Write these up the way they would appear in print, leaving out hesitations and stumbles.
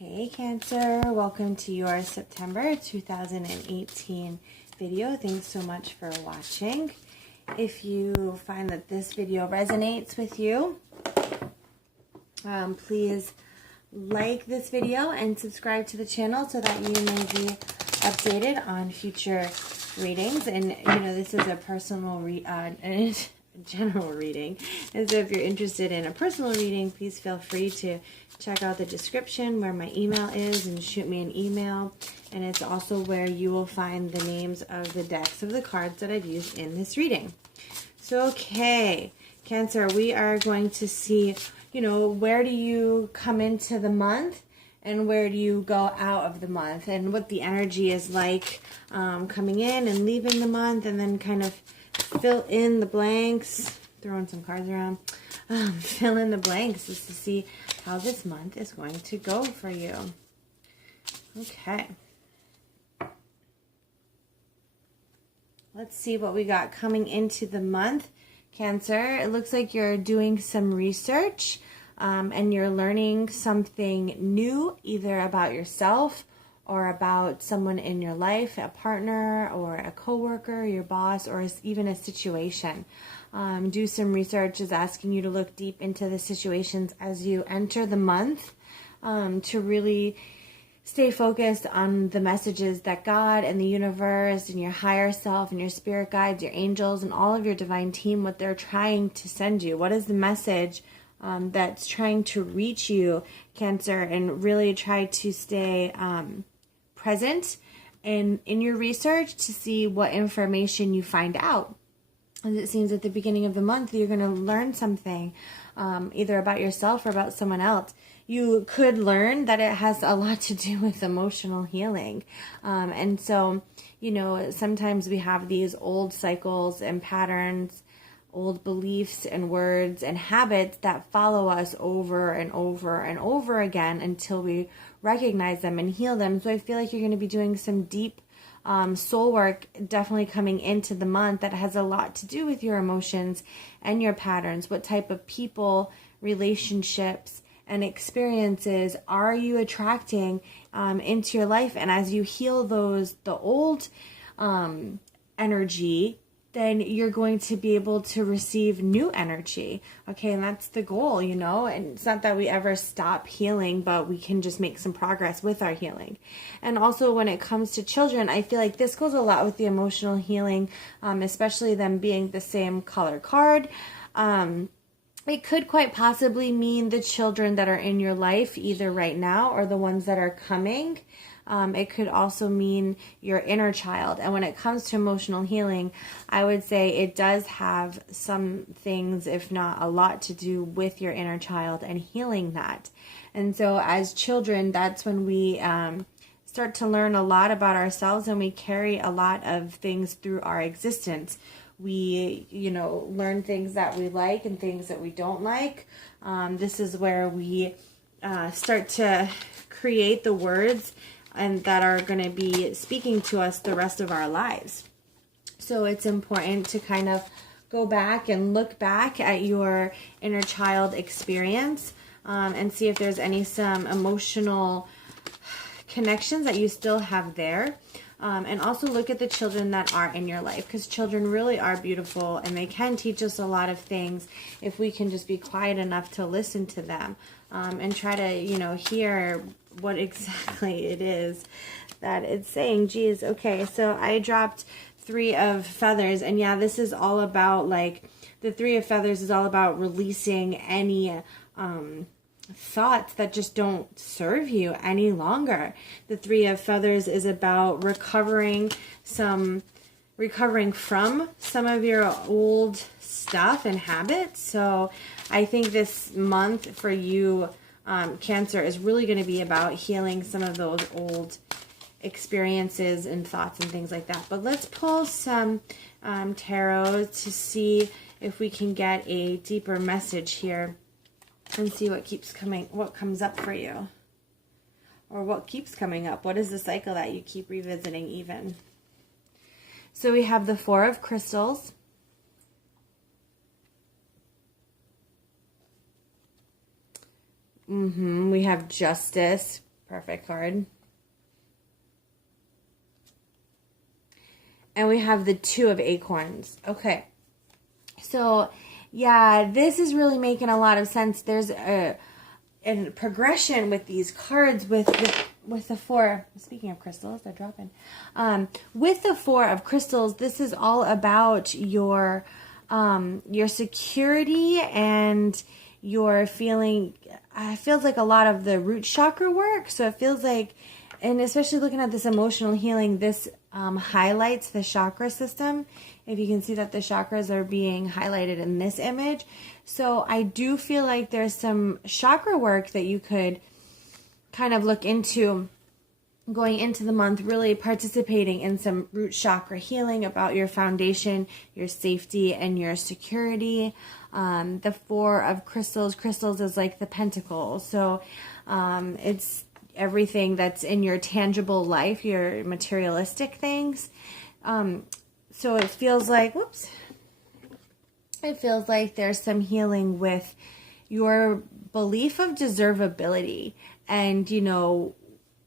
Hey Cancer, welcome to your September 2018 video. Thanks so much for watching. If you find that this video resonates with you, please like this video and subscribe to the channel so that you may be updated on future readings. And you know, this is a personal general reading, and so if you're interested in a personal reading, please feel free to check out the description where my email is and shoot me an email. And it's also where you will find the names of the decks of the cards that I've used in this reading. So okay, Cancer, we are going to see, you know, where do you come into the month and where do you go out of the month, and what the energy is like coming in and leaving the month, and then kind of fill in the blanks, throwing some cards around, fill in the blanks just to see how this month is going to go for you. Okay. Let's see what we got coming into the month, Cancer. It looks like you're doing some research and you're learning something new, either about yourself or about someone in your life, a partner or a coworker, your boss, or even a situation. Do some research is asking you to look deep into the situations as you enter the month, to really stay focused on the messages that God and the universe and your higher self and your spirit guides, your angels, and all of your divine team, what they're trying to send you. What is the message that's trying to reach you, Cancer, and really try to stay present and in your research to see what information you find out. As it seems at the beginning of the month, you're going to learn something, either about yourself or about someone else. You could learn that it has a lot to do with emotional healing. And so, you know, sometimes we have these old cycles and patterns, old beliefs and words and habits that follow us over and over and over again until we recognize them and heal them. So I feel like you're going to be doing some deep soul work definitely coming into the month that has a lot to do with your emotions and your patterns. What type of people, relationships, and experiences are you attracting into your life? And as you heal the old energy, then you're going to be able to receive new energy. Okay, and that's the goal, you know, and it's not that we ever stop healing, but we can just make some progress with our healing. And also when it comes to children, I feel like this goes a lot with the emotional healing, especially them being the same color card. It could quite possibly mean the children that are in your life, either right now or the ones that are coming. It could also mean your inner child. And when it comes to emotional healing, I would say it does have some things, if not a lot, to do with your inner child and healing that. And so as children, that's when we start to learn a lot about ourselves, and we carry a lot of things through our existence. We, you know, learn things that we like and things that we don't like. This is where we start to create the words and that are going to be speaking to us the rest of our lives. So it's important to kind of go back and look back at your inner child experience and see if there's some emotional connections that you still have there. And also look at the children that are in your life, because children really are beautiful and they can teach us a lot of things if we can just be quiet enough to listen to them and try to, you know, hear what exactly it is that it's saying. Geez, okay, so I dropped 3 of feathers, and yeah, this is all about, like, the 3 of feathers is all about releasing any thoughts that just don't serve you any longer. The 3 of feathers is about recovering from some of your old stuff and habits. So I think this month for you, Cancer, is really going to be about healing some of those old experiences and thoughts and things like that. But let's pull some tarot to see if we can get a deeper message here and see what comes up for you, or what keeps coming up. What is the cycle that you keep revisiting even? So we have the 4 of crystals, we have justice, Perfect card. And we have the 2 of Acorns. Okay. So, yeah, this is really making a lot of sense. There's a progression with these cards with the 4. Speaking of crystals, they're dropping. With the 4 of crystals, this is all about your security and your feeling. It feels like a lot of the root chakra work. So it feels like, and especially looking at this emotional healing, this highlights the chakra system. If you can see that the chakras are being highlighted in this image. So I do feel like there's some chakra work that you could kind of look into going into the month, really participating in some root chakra healing about your foundation, your safety, and your security. The 4 of crystals. Crystals is like the pentacle. So it's everything that's in your tangible life, your materialistic things. So it feels like, it feels like there's some healing with your belief of deservability and, you know,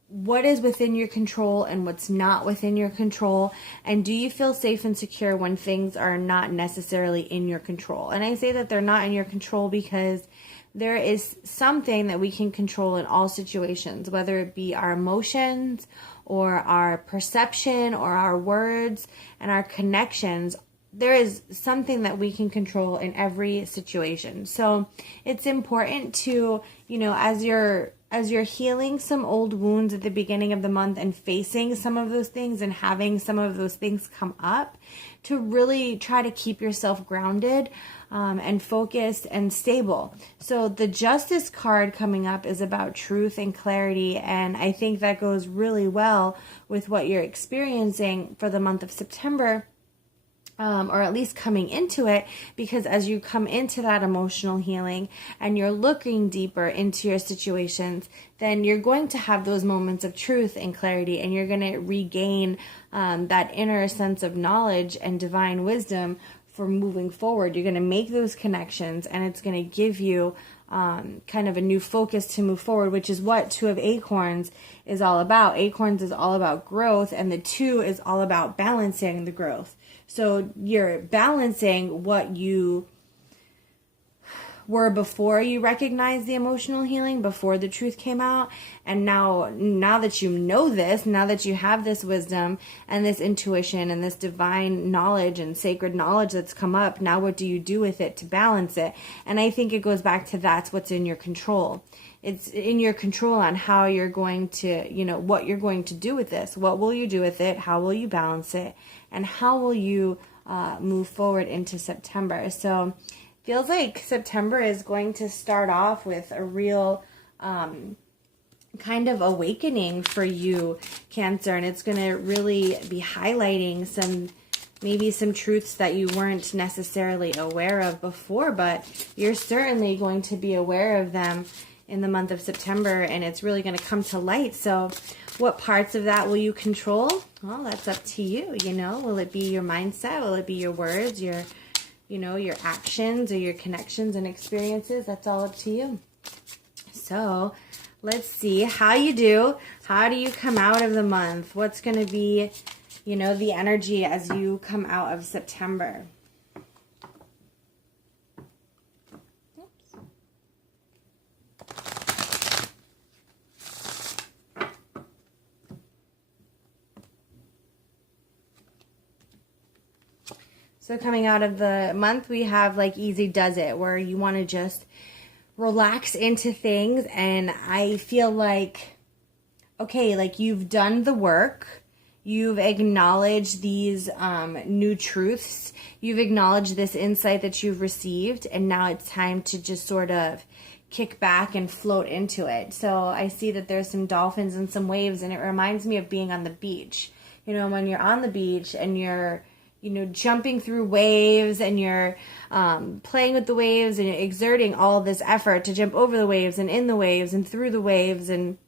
what is within your control and what's not within your control. And do you feel safe and secure when things are not necessarily in your control? And I say that they're not in your control because there is something that we can control in all situations, whether it be our emotions or our perception or our words and our connections. There is something that we can control in every situation. So it's important to, you know, as you're healing some old wounds at the beginning of the month and facing some of those things and having some of those things come up, to really try to keep yourself grounded and focused and stable. So the Justice card coming up is about truth and clarity, and I think that goes really well with what you're experiencing for the month of September. Or at least coming into it, because as you come into that emotional healing and you're looking deeper into your situations, then you're going to have those moments of truth and clarity, and you're going to regain that inner sense of knowledge and divine wisdom for moving forward. You're going to make those connections, and it's going to give you kind of a new focus to move forward, which is what 2 of Acorns is all about. Acorns is all about growth, and the 2 is all about balancing the growth. So you're balancing what you were before you recognized the emotional healing, before the truth came out. And now that you know this, now that you have this wisdom and this intuition and this divine knowledge and sacred knowledge that's come up, now what do you do with it to balance it? And I think it goes back to that's what's in your control. It's in your control on how you're going to, you know, what you're going to do with this. What will you do with it? How will you balance it? And how will you move forward into September? So feels like September is going to start off with a real kind of awakening for you, Cancer. And it's going to really be highlighting maybe some truths that you weren't necessarily aware of before, but you're certainly going to be aware of them in the month of September, and it's really going to come to light. So what parts of that will you control? Well, that's up to you, you know. Will it be your mindset? Will it be your words, your actions, or your connections and experiences? That's all up to you. So let's see how you do. How do you come out of the month? What's going to be, you know, the energy as you come out of September? So coming out of the month, we have like easy does it, where you want to just relax into things. And I feel like, okay, like you've done the work. You've acknowledged these new truths. You've acknowledged this insight that you've received. And now it's time to just sort of kick back and float into it. So I see that there's some dolphins and some waves, and it reminds me of being on the beach. You know, when you're on the beach and you're, you know, jumping through waves, and you're playing with the waves, and you're exerting all this effort to jump over the waves and in the waves and through the waves. And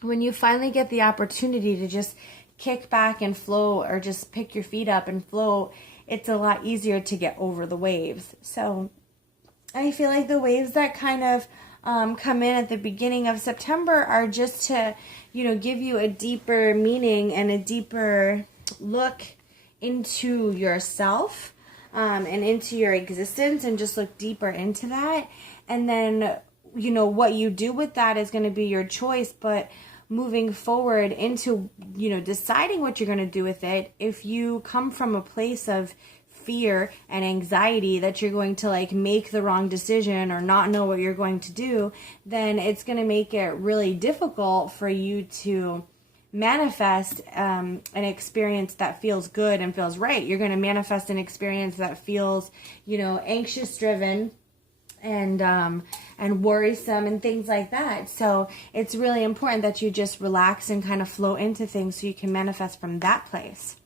when you finally get the opportunity to just kick back and float, or just pick your feet up and float, it's a lot easier to get over the waves. So I feel like the waves that kind of come in at the beginning of September are just to, give you a deeper meaning and a deeper look into yourself and into your existence, and just look deeper into that. And then, what you do with that is going to be your choice. But moving forward into, deciding what you're going to do with it, if you come from a place of fear and anxiety that you're going to make the wrong decision or not know what you're going to do, then it's going to make it really difficult for you to manifest an experience that feels good and feels right. You're going to manifest an experience that feels, anxious driven and worrisome and things like that. So it's really important that you just relax and kind of flow into things so you can manifest from that place.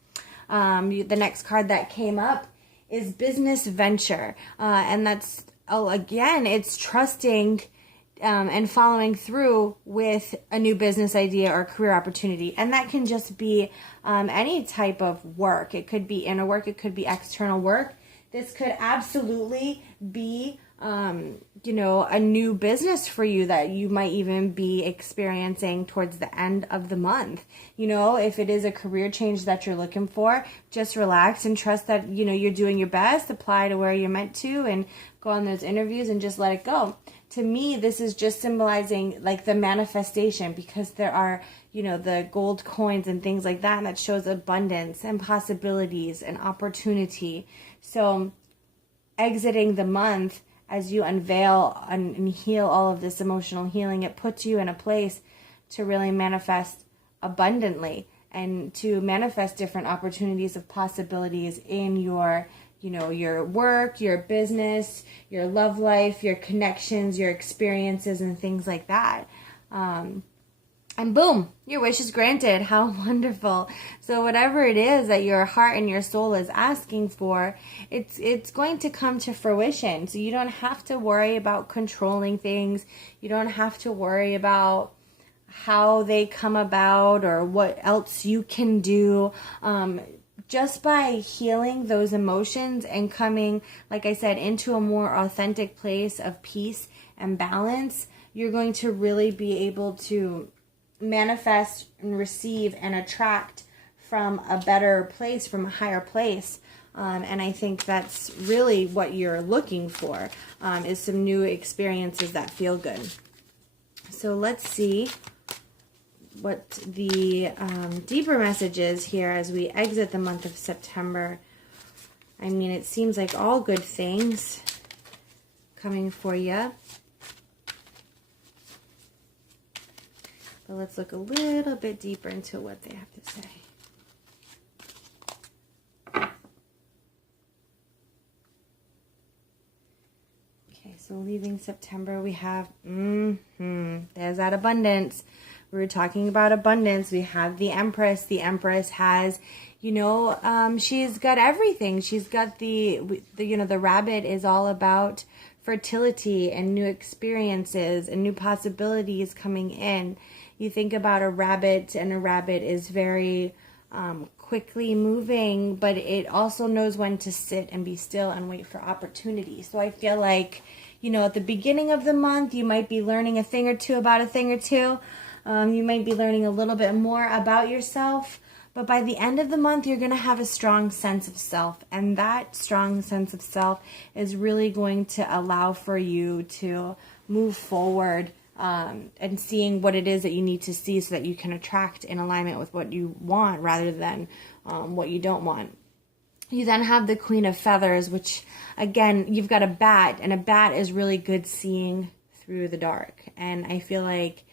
The next card that came up is business venture. And that's, again, it's trusting and following through with a new business idea or career opportunity. And that can just be any type of work. It could be inner work. It could be external work. This could absolutely be a new business for you that you might even be experiencing towards the end of the month. If it is a career change that you're looking for, just relax and trust that, you're doing your best, apply to where you're meant to, and go on those interviews and just let it go. To me, this is just symbolizing the manifestation, because there are, the gold coins and things like that, and that shows abundance and possibilities and opportunity. So exiting the month, as you unveil and heal all of this emotional healing, it puts you in a place to really manifest abundantly and to manifest different opportunities of possibilities in your, your work, your business, your love life, your connections, your experiences, and things like that. And boom, your wish is granted. How wonderful. So whatever it is that your heart and your soul is asking for, it's going to come to fruition. So you don't have to worry about controlling things. You don't have to worry about how they come about or what else you can do. Just by healing those emotions and coming, like I said, into a more authentic place of peace and balance, you're going to really be able to manifest and receive and attract from a better place, from a higher place. And I think that's really what you're looking for, is some new experiences that feel good. So let's see what the deeper message is here as we exit the month of September. I mean, it seems like all good things coming for you. But let's look a little bit deeper into what they have to say. Okay, so leaving September, we have, there's that abundance. We were talking about abundance. We have the Empress. The Empress has, she's got everything. She's got the rabbit is all about fertility and new experiences and new possibilities coming in. You think about a rabbit, and a rabbit is very quickly moving, but it also knows when to sit and be still and wait for opportunity. So I feel like, at the beginning of the month, you might be learning a thing or two about a thing or two. You might be learning a little bit more about yourself, but by the end of the month, you're going to have a strong sense of self, and that strong sense of self is really going to allow for you to move forward and seeing what it is that you need to see so that you can attract in alignment with what you want rather than what you don't want. You then have the Queen of Feathers, which, again, you've got a bat, and a bat is really good seeing through the dark. And I feel like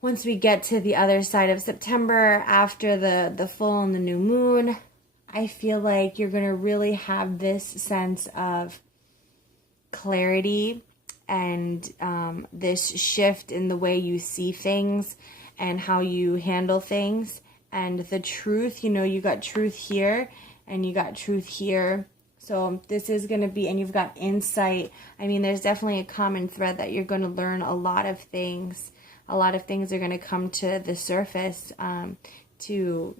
once we get to the other side of September, after the full and the new moon, I feel like you're going to really have this sense of clarity and this shift in the way you see things and how you handle things. And the truth, you got truth here and you got truth here. So this is going to be, and you've got insight. I mean, there's definitely a common thread that you're going to learn a lot of things. A lot of things are going to come to the surface to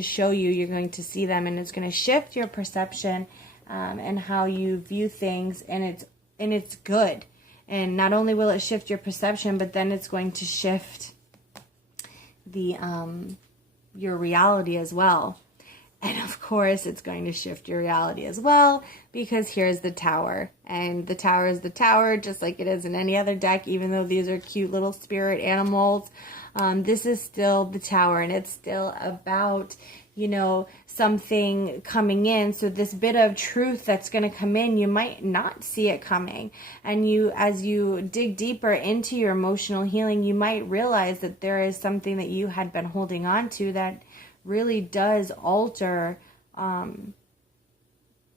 show you. You're going to see them, and it's going to shift your perception and how you view things, and it's good. And not only will it shift your perception, but then it's going to shift the your reality as well. And of course, it's going to shift your reality as well, because here's the tower. And the tower is the tower, just like it is in any other deck, even though these are cute little spirit animals. This is still the tower, and it's still about, something coming in. So this bit of truth that's going to come in, you might not see it coming. And as you dig deeper into your emotional healing, you might realize that there is something that you had been holding on to that really does alter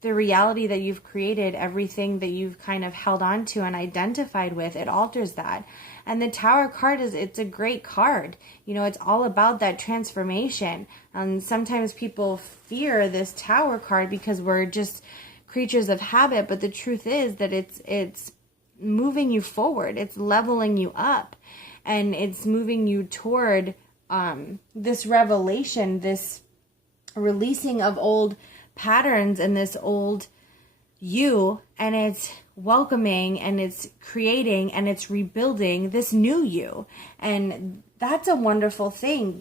the reality that you've created, everything that you've kind of held on to and identified with. It alters that. And the Tower card it's a great card. It's all about that transformation. And sometimes people fear this Tower card because we're just creatures of habit. But the truth is that it's moving you forward. It's leveling you up. And it's moving you toward this revelation, this releasing of old patterns and this old you, and it's welcoming and it's creating and it's rebuilding this new you. And that's a wonderful thing.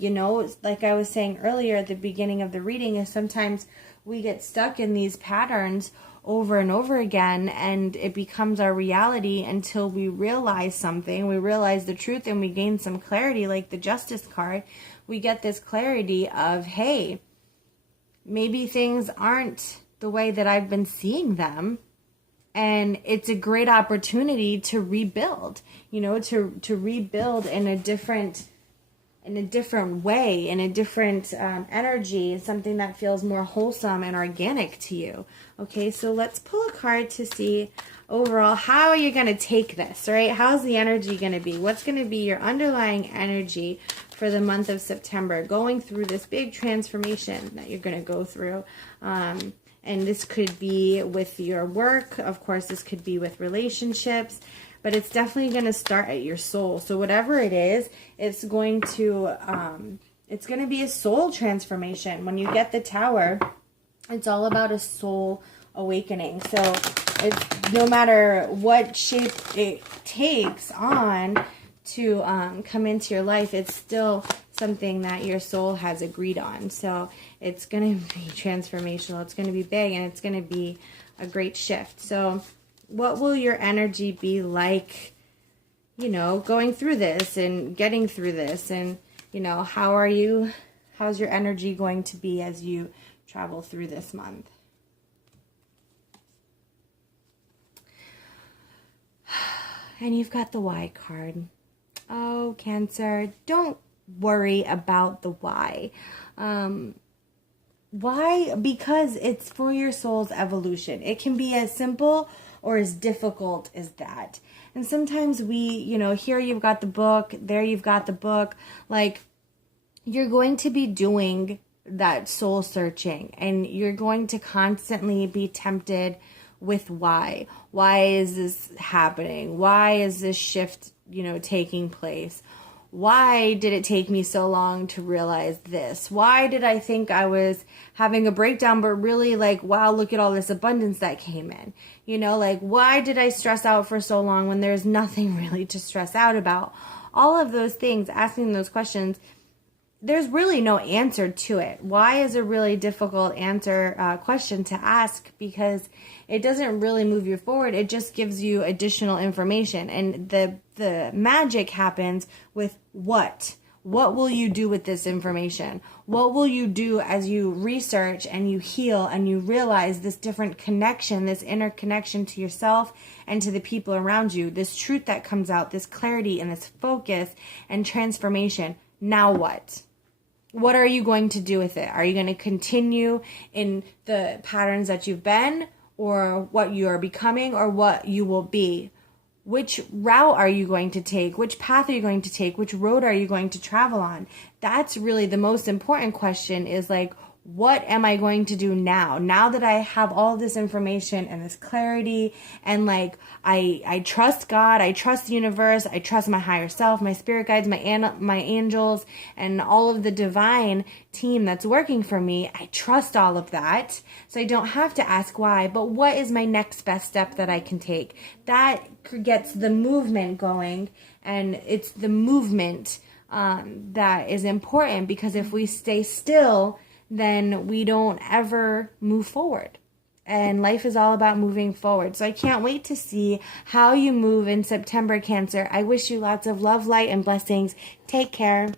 Like I was saying earlier at the beginning of the reading, is sometimes we get stuck in these patterns over and over again, and it becomes our reality until we realize something, we realize the truth, and we gain some clarity. Like the Justice card, we get this clarity of, hey, maybe things aren't the way that I've been seeing them. And it's a great opportunity to rebuild, to rebuild in a different way, in a different energy, something that feels more wholesome and organic to you. Okay, so let's pull a card to see overall, how are you going to take this, right? How's the energy going to be? What's going to be your underlying energy for the month of September, going through this big transformation that you're going to go through? And this could be with your work. Of course, this could be with relationships, but it's definitely going to start at your soul. So whatever it is, it's going to be a soul transformation. When you get the Tower, it's all about a soul awakening. So it's no matter what shape it takes on to come into your life, it's still something that your soul has agreed on. So it's going to be transformational. It's going to be big, and it's going to be a great shift. So what will your energy be like, going through this and getting through this? And, how's your energy going to be as you travel through this month? And you've got the why card. Oh, Cancer, don't worry about the why. Why? Because it's for your soul's evolution. It can be as simple or as difficult as that. And sometimes we, here you've got the book, there you've got the book. Like, you're going to be doing that soul searching, and you're going to constantly be tempted with why. Why is this happening? Why is this shift, taking place? Why did it take me so long to realize this? Why did I think I was having a breakdown, but really wow, look at all this abundance that came in? Why did I stress out for so long when there's nothing really to stress out about? All of those things, asking those questions, there's really no answer to it. Why is a really difficult question to ask, because it doesn't really move you forward. It just gives you additional information. And the magic happens with what. What will you do with this information? What will you do as you research and you heal and you realize this different connection, this inner connection to yourself and to the people around you, this truth that comes out, this clarity and this focus and transformation? Now what? What are you going to do with it? Are you going to continue in the patterns that you've been, or what you are becoming, or what you will be? Which route are you going to take? Which path are you going to take? Which road are you going to travel on? That's really the most important question, is what am I going to do now? Now that I have all this information and this clarity, and like I trust God, I trust the universe, I trust my higher self, my spirit guides, my angels, and all of the divine team that's working for me. I trust all of that, so I don't have to ask why. But what is my next best step that I can take? That gets the movement going, and it's the movement that is important, because if we stay still, then we don't ever move forward. And life is all about moving forward. So I can't wait to see how you move in September, Cancer. I wish you lots of love, light, and blessings. Take care.